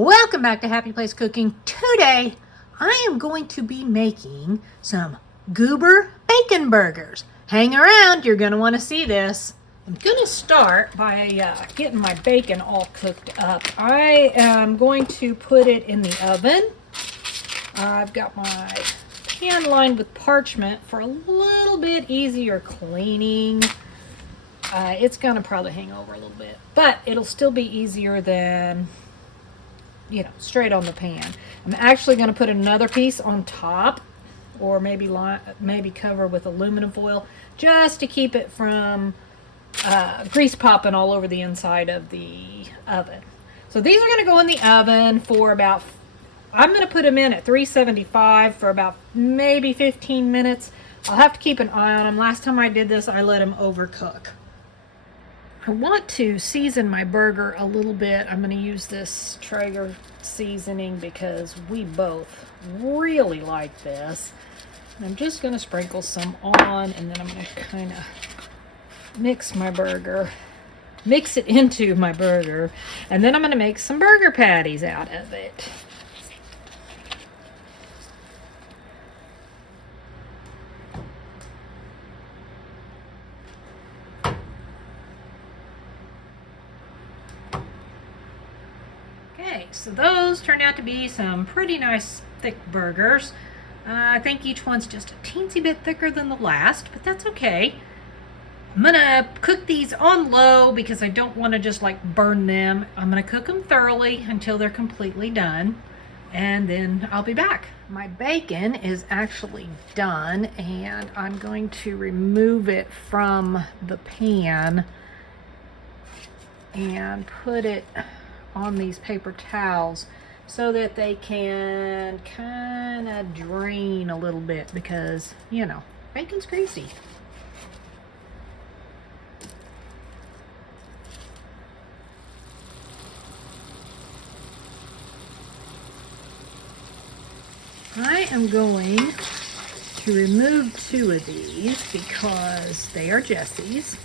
Welcome back to Happy Place Cooking. Today, I am going to be making some Goober bacon burgers. Hang around, you're going to want to see this. I'm going to start by getting my bacon all cooked up. I am going to put it in the oven. I've got my pan lined with parchment for a little bit easier cleaning. It's going to probably hang over a little bit, but it'll still be easier than, straight on the pan. I'm actually going to put another piece on top, or maybe cover with aluminum foil, just to keep it from grease popping all over the inside of the oven. So these are going to go in the oven for about, I'm going to put them in at 375 for about maybe 15 minutes. I'll have to keep an eye on them. Last time I did this, I let them overcook. I want to season my burger a little bit. I'm going to use this Traeger seasoning because we both really like this. And I'm just going to sprinkle some on, and then I'm going to kind of mix it into my burger, and then I'm going to make some burger patties out of it. Okay, so those turned out to be some pretty nice thick burgers. I think each one's just a teensy bit thicker than the last, but that's okay. I'm gonna cook these on low because I don't want to just burn them. I'm gonna cook them thoroughly until they're completely done, and then I'll be back. My bacon is actually done, and I'm going to remove it from the pan and put it on these paper towels so that they can kind of drain a little bit because, bacon's greasy. I am going to remove two of these because they are Jessie's.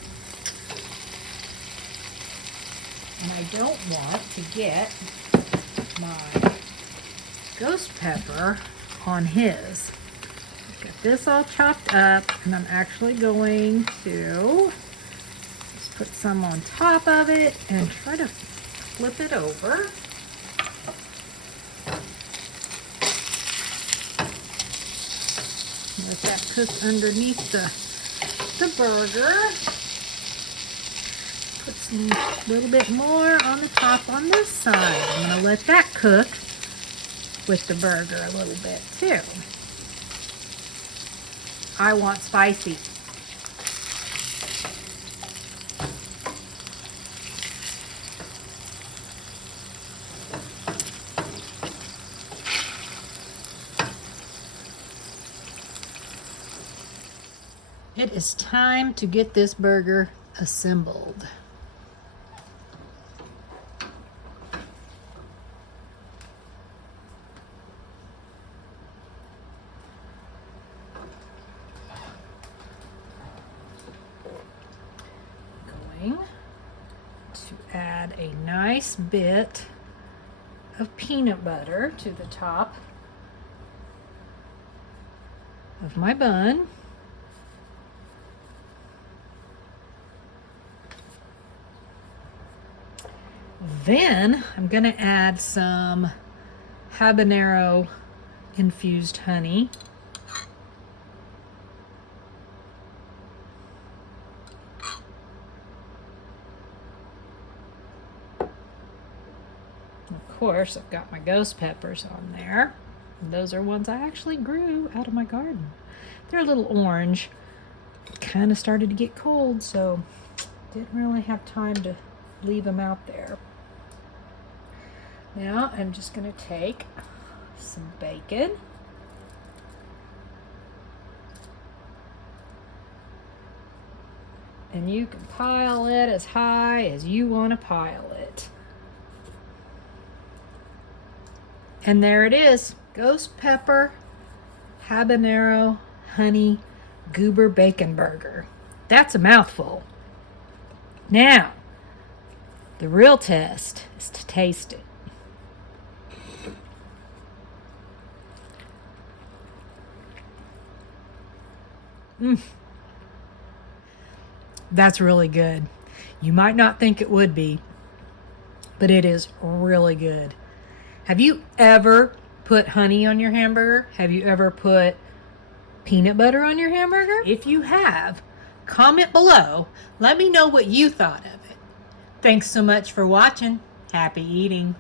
And I don't want to get my ghost pepper on his. I've got this all chopped up, and I'm actually going to just put some on top of it and try to flip it over. Let that cook underneath the burger. Put some little bit more on the top on this side. I'm going to let that cook with the burger a little bit too. I want spicy. It is time to get this burger assembled. Going to add a nice bit of peanut butter to the top of my bun. Then I'm going to add some habanero infused honey. Of course, I've got my ghost peppers on there. And those are ones I actually grew out of my garden. They're a little orange. It kind of started to get cold, so didn't really have time to leave them out there. Now I'm just going to take some bacon. And you can pile it as high as you want to pile it. And there it is. Ghost pepper, habanero, honey, Goober bacon burger. That's a mouthful. Now, the real test is to taste it. That's really good. You might not think it would be, but it is really good. Have you ever put honey on your hamburger? Have you ever put peanut butter on your hamburger? If you have, comment below. Let me know what you thought of it. Thanks so much for watching. Happy eating.